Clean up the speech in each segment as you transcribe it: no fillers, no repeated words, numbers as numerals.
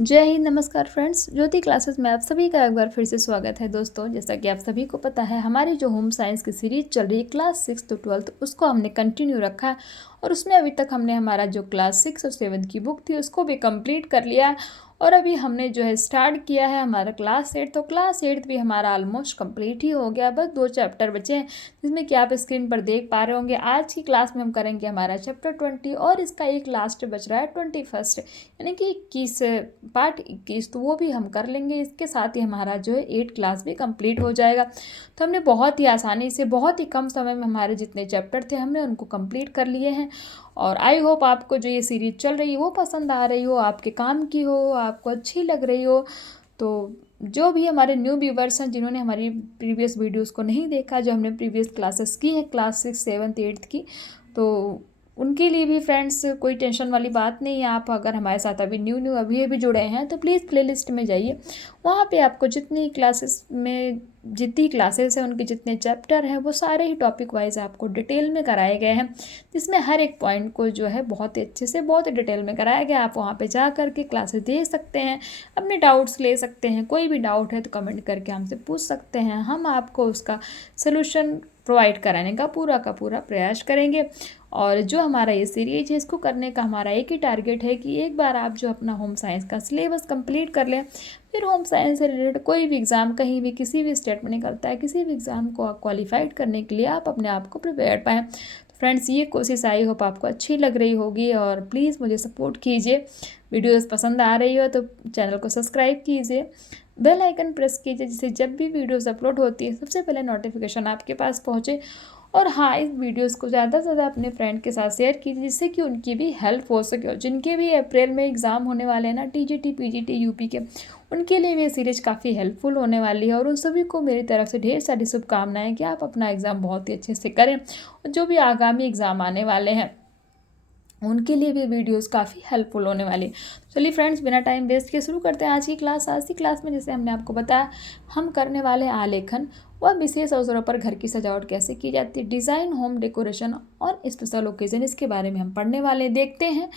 जय हिंद, नमस्कार फ्रेंड्स। ज्योति क्लासेस में आप सभी का एक बार फिर से स्वागत है। दोस्तों, जैसा कि आप सभी को पता है, हमारी जो होम साइंस की सीरीज चल रही है क्लास 6 to 12 उसको हमने कंटिन्यू रखा है और उसमें अभी तक हमने हमारा जो क्लास 6 और 7 की बुक थी उसको भी कंप्लीट कर लिया है। और अभी हमने जो है स्टार्ट किया है हमारा क्लास 8। तो क्लास 8 भी हमारा ऑलमोस्ट कंप्लीट ही हो गया, बस 2 चैप्टर बचे हैं, जिसमें कि आप स्क्रीन पर देख पा रहे होंगे। आज की क्लास में हम करेंगे हमारा चैप्टर 20 और इसका एक लास्ट बच रहा है 21, यानी कि 21 पार्ट 21, तो वो भी हम कर लेंगे। इसके साथ ही हमारा जो है 8 क्लास भी कंप्लीट हो जाएगा। तो हमने बहुत ही आसानी से, बहुत ही कम समय में हमारे जितने चैप्टर थे हमने उनको कंप्लीट कर लिए हैं। और आई होप आपको जो ये सीरीज चल रही है वो पसंद आ रही हो, आपके काम की हो, आपको अच्छी लग रही हो। तो जो भी हमारे न्यू व्यूवर्स हैं, जिन्होंने हमारी प्रीवियस वीडियोस को नहीं देखा, जो हमने प्रीवियस क्लासेस की है क्लास 6, 7, 8 की, तो उनके लिए भी फ्रेंड्स कोई टेंशन वाली बात नहीं है। आप अगर हमारे साथ अभी अभी जुड़े हैं तो प्लीज़ प्लेलिस्ट में जाइए। वहाँ पे आपको जितनी क्लासेस में जितनी क्लासेस हैं, उनके जितने चैप्टर हैं, वो सारे ही टॉपिक वाइज आपको डिटेल में कराए गए हैं, जिसमें हर एक पॉइंट को जो है बहुत ही अच्छे से, बहुत ही डिटेल में कराया गया। आप वहाँ पे जा करके क्लासेस देख सकते हैं, अपने डाउट्स ले सकते हैं। कोई भी डाउट है तो कमेंट करके हमसे पूछ सकते हैं, हम आपको उसका सलूशन प्रोवाइड कराने का पूरा प्रयास करेंगे। और जो हमारा ये सीरीज है, इसको करने का हमारा एक ही टारगेट है कि एक बार आप जो अपना होम साइंस का सिलेबस कंप्लीट कर लें, फिर होम साइंस से रिलेटेड कोई भी एग्ज़ाम कहीं भी किसी भी स्टेट में निकलता है, किसी भी एग्ज़ाम को क्वालिफाइड करने के लिए आप अपने आप को प्रिपेयर पाएँ। तो फ्रेंड्स, ये कोशिश आई होप आपको अच्छी लग रही होगी और प्लीज़ मुझे सपोर्ट कीजिए। वीडियोस पसंद आ रही हो तो चैनल को सब्सक्राइब कीजिए, बेल आइकन प्रेस कीजिए, जिससे जब भी वीडियोस अपलोड होती है सबसे पहले नोटिफिकेशन आपके पास पहुँचे। और हाँ, इस वीडियोस को ज़्यादा से ज़्यादा अपने फ्रेंड के साथ शेयर कीजिए, जिससे कि उनकी भी हेल्प हो सके। और जिनके भी अप्रैल में एग्ज़ाम होने वाले हैं ना, टीजीटी पीजीटी यूपी के, उनके लिए भी ये सीरीज काफ़ी हेल्पफुल होने वाली है। और उन सभी को मेरी तरफ से ढेर सारी शुभकामनाएं कि आप अपना एग्ज़ाम बहुत ही अच्छे से करें, और जो भी आगामी एग्ज़ाम आने वाले हैं उनके लिए भी वीडियोस काफ़ी हेल्पफुल होने वाली है। चलिए फ्रेंड्स, बिना टाइम वेस्ट के शुरू करते हैं आज की क्लास। आज की क्लास में जैसे हमने आपको बताया, हम करने वाले हैं आलेखन व विशेष अवसरों पर घर की सजावट कैसे की जाती है, डिज़ाइन, होम डेकोरेशन और स्पेशल ओकेजन, इसके बारे में हम पढ़ने वाले देखते हैं।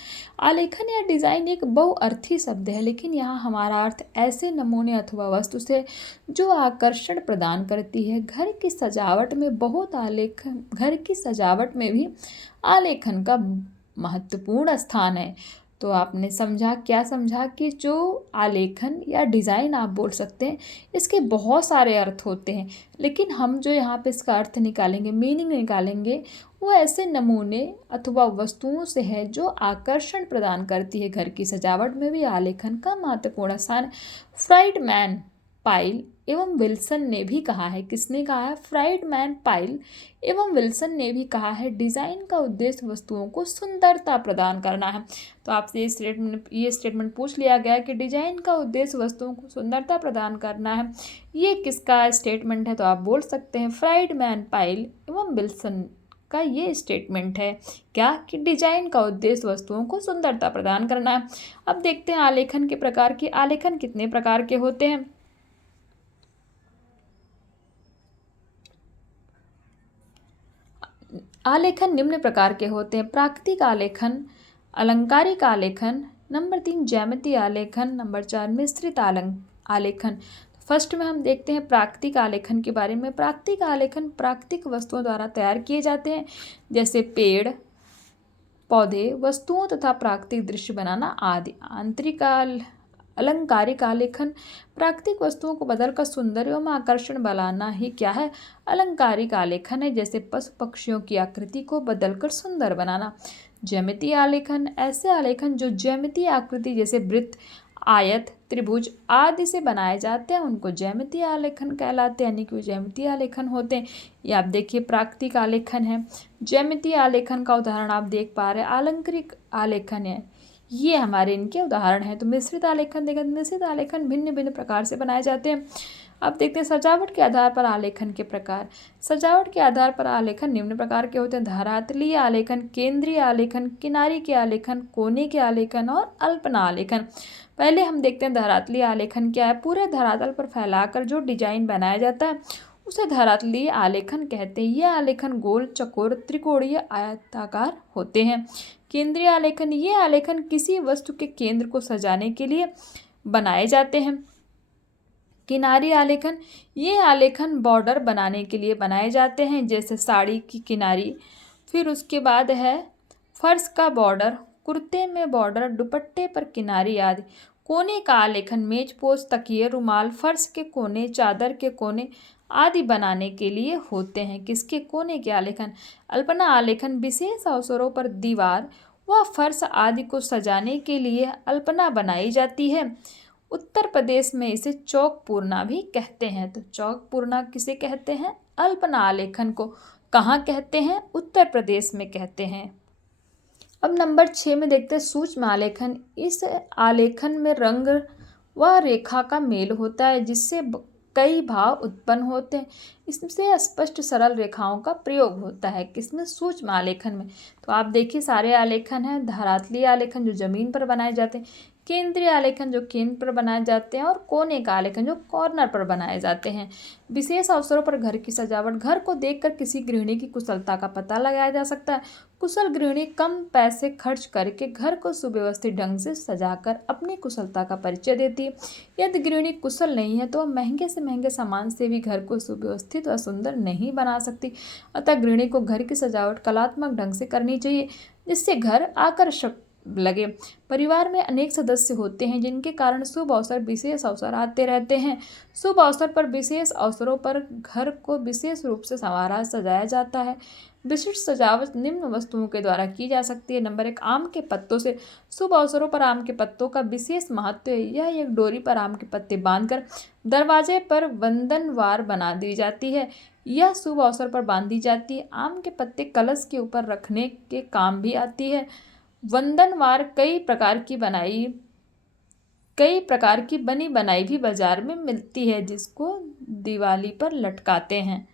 आलेखन या डिज़ाइन एक बहुअर्थी शब्द है, लेकिन यहाँ हमारा अर्थ ऐसे नमूने अथवा वस्तु से जो आकर्षण प्रदान करती है। घर की सजावट में बहुत आलेखन, घर की सजावट में भी आलेखन का महत्वपूर्ण स्थान है। तो आपने समझा, क्या समझा कि जो आलेखन या डिज़ाइन आप बोल सकते हैं, इसके बहुत सारे अर्थ होते हैं, लेकिन हम जो यहाँ पे इसका अर्थ निकालेंगे, मीनिंग निकालेंगे, वो ऐसे नमूने अथवा वस्तुओं से है जो आकर्षण प्रदान करती है। घर की सजावट में भी आलेखन का महत्वपूर्ण स्थान। फ्राइडमैन, पाइल एवं विल्सन ने भी कहा है, किसने कहा है? फ्राइडमैन, पाइल एवं विल्सन ने भी कहा है, डिज़ाइन का उद्देश्य वस्तुओं को सुंदरता प्रदान करना है। तो आपसे ये स्टेटमेंट पूछ लिया गया कि डिज़ाइन का उद्देश्य वस्तुओं को सुंदरता प्रदान करना है, ये किसका स्टेटमेंट है? तो आप बोल सकते हैं फ्राइडमैन, पाइल एवं विल्सन का ये स्टेटमेंट है, क्या कि डिजाइन का उद्देश्य वस्तुओं को सुंदरता प्रदान करना है। अब देखते हैं आलेखन के प्रकार की। आलेखन कितने प्रकार के होते हैं? आलेखन निम्न प्रकार के होते हैं: प्राकृतिक आलेखन, अलंकारिक आलेखन, नंबर 3 ज्यामितीय आलेखन, नंबर 4 मिश्रित आलेखन। फर्स्ट में हम देखते हैं प्राकृतिक आलेखन के बारे में। प्राकृतिक आलेखन प्राकृतिक वस्तुओं द्वारा तैयार किए जाते हैं, जैसे पेड़ पौधे, वस्तुओं तथा प्राकृतिक दृश्य बनाना आदि। आंतरिक अलंकारिक आलेखन प्राकृतिक वस्तुओं को बदलकर सुंदर एवं आकर्षण बनाना ही क्या है? अलंकारिक आलेखन है, जैसे पशु पक्षियों की आकृति को बदलकर सुंदर बनाना। ज्यामितीय आलेखन ऐसे आलेखन जो ज्यामितीय आकृति जैसे वृत्त, आयत, त्रिभुज आदि से बनाए जाते हैं, उनको ज्यामितीय आलेखन कहलाते हैं, यानी कि ज्यामितीय आलेखन होते हैं। ये आप देखिए प्राकृतिक आलेखन है। ज्यामितीय आलेखन का उदाहरण आप देख पा रहे हैं, अलंकारिक आलेखन है, ये हमारे इनके उदाहरण हैं। तो मिश्रित आलेखन देखें, मिश्रित आलेखन भिन्न भिन्न प्रकार से बनाए जाते हैं। अब देखते हैं सजावट के आधार पर आलेखन के प्रकार। सजावट के आधार पर आलेखन निम्न प्रकार के होते हैं: धरातलीय आलेखन, केंद्रीय आलेखन, किनारी के आलेखन, कोने के आलेखन और अल्पना आलेखन। पहले हम देखते हैं धरातलीय आलेखन क्या है। पूरे धरातल पर फैलाकर जो डिजाइन बनाया जाता है उसे धरातलीय आलेखन कहते हैं। ये आलेखन गोल, चौकोर, त्रिकोणीय, आयताकार होते हैं। केंद्रीय आलेखन, ये आलेखन किसी वस्तु के केंद्र को सजाने के लिए बनाए जाते हैं। किनारी आलेखन, ये आलेखन बॉर्डर बनाने के लिए बनाए जाते हैं, जैसे साड़ी की किनारी। फिर उसके बाद है फर्श का बॉर्डर, कुर्ते में बॉर्डर, दुपट्टे पर किनारी आदि। कोने का आलेखन मेज पोस्ट, तकिए, रुमाल, फर्श के कोने, चादर के कोने आदि बनाने के लिए होते हैं। किसके कोने के आलेखन? अल्पना आलेखन विशेष अवसरों पर दीवार व फर्श आदि को सजाने के लिए अल्पना बनाई जाती है। उत्तर प्रदेश में इसे चौक पूर्णा भी कहते हैं। तो चौक पूर्णा किसे कहते हैं? अल्पना आलेखन को। कहाँ कहते हैं? उत्तर प्रदेश में कहते हैं। अब नंबर 6 में देखते हैं सूक्ष्म आलेखन। इस आलेखन में रंग व रेखा का मेल होता है, जिससे कई भाव उत्पन्न होते हैं। इससे स्पष्ट सरल रेखाओं का प्रयोग होता है। किसमें? सूक्ष्म आलेखन में। तो आप देखिए सारे आलेखन हैं। धरातलीय आलेखन जो जमीन पर बनाए जाते हैं, केंद्रीय आलेखन जो केंद्र पर बनाए जाते हैं, और कोने का आलेखन जो कॉर्नर पर बनाए जाते हैं। विशेष अवसरों पर घर की सजावट। घर को देखकर किसी गृहिणी की कुशलता का पता लगाया जा सकता है। कुशल गृहिणी कम पैसे खर्च करके घर को सुव्यवस्थित ढंग से सजाकर अपनी कुशलता का परिचय देती है। यदि गृहिणी कुशल नहीं है तो वह महंगे से महंगे सामान से भी घर को सुव्यवस्थित व सुंदर नहीं बना सकती। अतः गृहिणी को घर की सजावट कलात्मक ढंग से करनी चाहिए, जिससे घर आकर्षक लगे। परिवार में अनेक सदस्य होते हैं, जिनके कारण शुभ अवसर विशेष अवसर आते रहते हैं। शुभ अवसर पर विशेष अवसरों पर घर को विशेष रूप से संवारा सजाया जाता है। विशिष्ट सजावट निम्न वस्तुओं के द्वारा की जा सकती है। नंबर 1, आम के पत्तों से। शुभ अवसरों पर आम के पत्तों का विशेष महत्व है। यह एक डोरी पर आम के पत्ते बांधकर दरवाजे पर वंदनवार बना दी जाती है। यह शुभ अवसर पर बांधी जाती है। आम के पत्ते कलश के ऊपर रखने के काम भी आती है। वंदनवार कई प्रकार की बनी बनाई भी बाजार में मिलती है, जिसको दिवाली पर लटकाते हैं।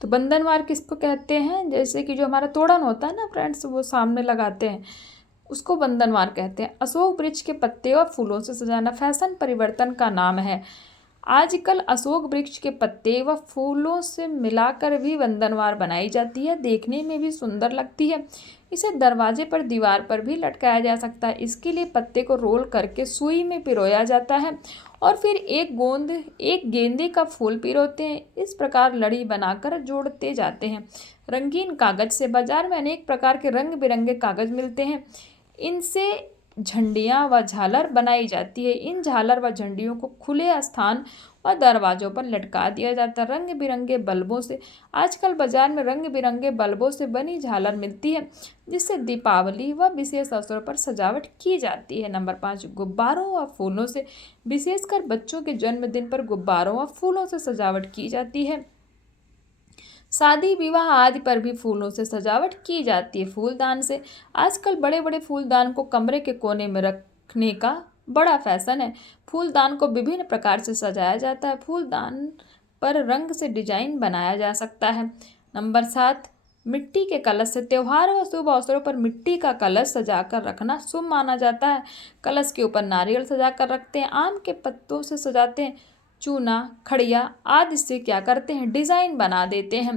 तो बंधनवार किसको कहते हैं? जैसे कि जो हमारा तोड़न होता है ना फ्रेंड्स, वो सामने लगाते हैं, उसको बंधनवार कहते हैं। अशोक वृक्ष के पत्ते और फूलों से सजाना फैशन परिवर्तन का नाम है। आजकल अशोक वृक्ष के पत्ते व फूलों से मिलाकर भी बंधनवार बनाई जाती है। देखने में भी सुंदर लगती है। इसे दरवाजे पर, दीवार पर भी लटकाया जा सकता है। इसके लिए पत्ते को रोल करके सुई में पिरोया जाता है और फिर एक गेंदे का फूल पिरोते हैं। इस प्रकार लड़ी बनाकर जोड़ते जाते हैं। रंगीन कागज से। बाजार में अनेक प्रकार के रंग बिरंगे कागज मिलते हैं। इनसे झंडियाँ व झालर बनाई जाती है। इन झालर व झंडियों को खुले स्थान और दरवाजों पर लटका दिया जाता है। रंग बिरंगे बल्बों से। आजकल बाजार में रंग बिरंगे बल्बों से बनी झालर मिलती है, जिससे दीपावली व विशेष अवसरों पर सजावट की जाती है। नंबर 5, गुब्बारों व फूलों से। विशेषकर बच्चों के जन्मदिन पर गुब्बारों व फूलों से सजावट की जाती है। शादी विवाह आदि पर भी फूलों से सजावट की जाती है। फूलदान से। आजकल बड़े बड़े फूलदान को कमरे के कोने में रखने का बड़ा फैशन है। फूलदान को विभिन्न प्रकार से सजाया जाता है। फूलदान पर रंग से डिजाइन बनाया जा सकता है। नंबर 7, मिट्टी के कलश से। त्योहार व शुभ अवसरों पर मिट्टी का कलश सजाकर रखना शुभ माना जाता है। कलश के ऊपर नारियल सजाकर रखते हैं। आम के पत्तों से सजाते हैं। चूना, खड़िया आदि से क्या करते हैं? डिज़ाइन बना देते हैं।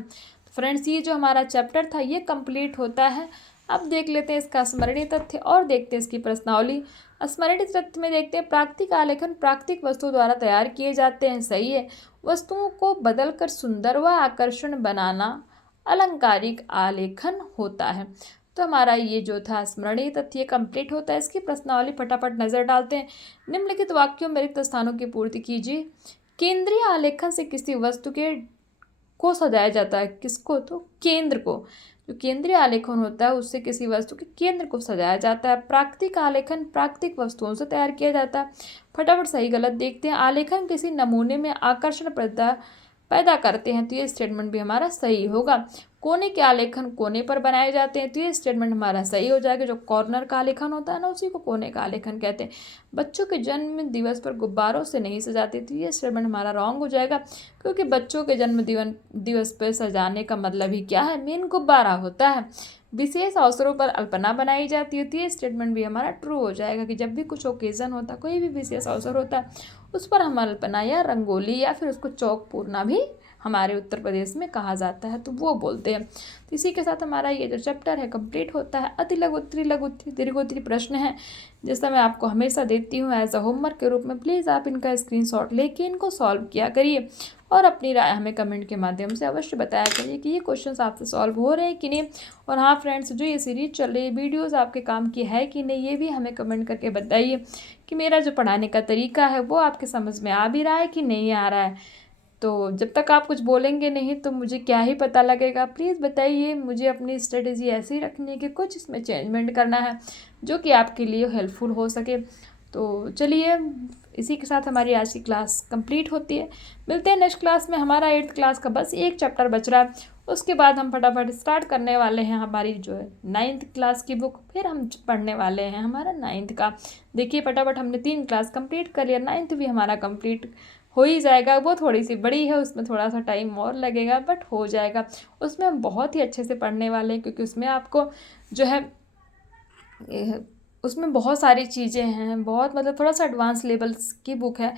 फ्रेंड्स, ये जो हमारा चैप्टर था ये कंप्लीट होता है। अब देख लेते हैं इसका स्मरणीय तथ्य और देखते हैं इसकी प्रश्नावली। स्मरणीय तथ्य में देखते हैं प्राकृतिक आलेखन प्राकृतिक वस्तुओं द्वारा तैयार किए जाते हैं। सही है। वस्तुओं को बदलकर सुंदर व आकर्षण बनाना अलंकारिक आलेखन होता है। तो हमारा ये जो था स्मरणीय तथ्य कंप्लीट होता है। इसकी प्रश्नावली फटाफट नजर डालते हैं। निम्नलिखित वाक्यों में रिक्त स्थानों की पूर्ति कीजिए। केंद्रीय आलेखन से किसी वस्तु को सजाया जाता है। किसको? तो केंद्र को। जो केंद्रीय आलेखन होता है उससे किसी वस्तु के केंद्र को सजाया जाता है। प्राकृतिक आलेखन प्राकृतिक वस्तुओं से तैयार किया जाता है। फटाफट सही गलत देखते हैं। आलेखन किसी नमूने में आकर्षण पैदा करते हैं, तो ये स्टेटमेंट भी हमारा सही होगा। कोने के आलेखन कोने पर बनाए जाते हैं, तो ये स्टेटमेंट हमारा सही हो जाएगा। जो कॉर्नर का आलेखन होता है ना, उसी को कोने का आलेखन कहते हैं। बच्चों के जन्म दिवस पर गुब्बारों से नहीं सजाते, तो ये स्टेटमेंट हमारा रॉन्ग हो जाएगा, क्योंकि बच्चों के जन्म दिवस पर सजाने का मतलब ही क्या है? मेन गुब्बारा होता है। विशेष अवसरों पर अल्पना बनाई जाती है, तो ये स्टेटमेंट भी हमारा ट्रू हो जाएगा कि जब भी कुछ ओकेजन होता है, कोई भी विशेष अवसर होता है, उस पर हम अल्पना या रंगोली या फिर उसको चौक पूरना भी हमारे उत्तर प्रदेश में कहा जाता है, तो वो बोलते हैं। तो इसी के साथ हमारा ये जो चैप्टर है कंप्लीट होता है। अति लघु उत्तरी, लघु उत्तरी, दीर्घोत्तरी प्रश्न है, जैसा मैं आपको हमेशा देती हूँ एज अ होमवर्क के रूप में। प्लीज़ आप इनका स्क्रीनशॉट लेके इनको सॉल्व किया करिए और अपनी राय हमें कमेंट के माध्यम से अवश्य बताया करिए कि ये क्वेश्चंस आपसे सॉल्व हो रहे हैं कि नहीं। और हाँ फ्रेंड्स, जो ये सीरीज चल रही है, वीडियोस आपके काम की है कि नहीं, ये भी हमें कमेंट करके बताइए कि मेरा जो पढ़ाने का तरीका है वो आपके समझ में आ भी रहा है कि नहीं आ रहा है। तो जब तक आप कुछ बोलेंगे नहीं तो मुझे क्या ही पता लगेगा। प्लीज़ बताइए, मुझे अपनी स्ट्रेटेजी ऐसी रखनी है कि कुछ इसमें चेंजमेंट करना है जो कि आपके लिए हेल्पफुल हो सके। तो चलिए, इसी के साथ हमारी आज की क्लास कंप्लीट होती है। मिलते हैं नेक्स्ट क्लास में। हमारा 8th क्लास का बस एक चैप्टर बच रहा है, उसके बाद हम फटाफट स्टार्ट करने वाले हैं हमारी जो है 9th क्लास की बुक। फिर हम पढ़ने वाले हैं हमारा 9th का। देखिए फटाफट हमने 3 क्लास कंप्लीट कर लिया, 9th भी हमारा कंप्लीट हो ही जाएगा। वो थोड़ी सी बड़ी है, उसमें थोड़ा सा टाइम और लगेगा, बट हो जाएगा। उसमें हम बहुत ही अच्छे से पढ़ने वाले हैं, क्योंकि उसमें आपको जो है उसमें बहुत सारी चीज़ें हैं, बहुत मतलब थोड़ा सा एडवांस लेवल्स की बुक है,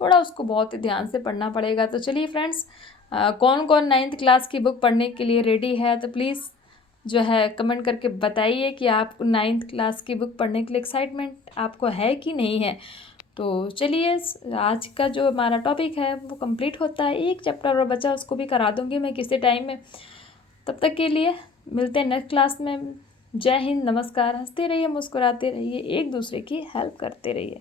थोड़ा उसको बहुत ही ध्यान से पढ़ना पड़ेगा। तो चलिए फ्रेंड्स, कौन कौन 9th क्लास की बुक पढ़ने के लिए रेडी है, तो प्लीज़ जो है कमेंट करके बताइए कि आपको 9th क्लास की बुक पढ़ने के लिए एक्साइटमेंट आपको है कि नहीं है। तो चलिए, आज का जो हमारा टॉपिक है वो कंप्लीट होता है। एक चैप्टर और बचा, उसको भी करा दूंगी मैं किसी टाइम में। तब तक के लिए मिलते हैं नेक्स्ट क्लास में। जय हिंद, नमस्कार। हंसते रहिए, मुस्कुराते रहिए, एक दूसरे की हेल्प करते रहिए।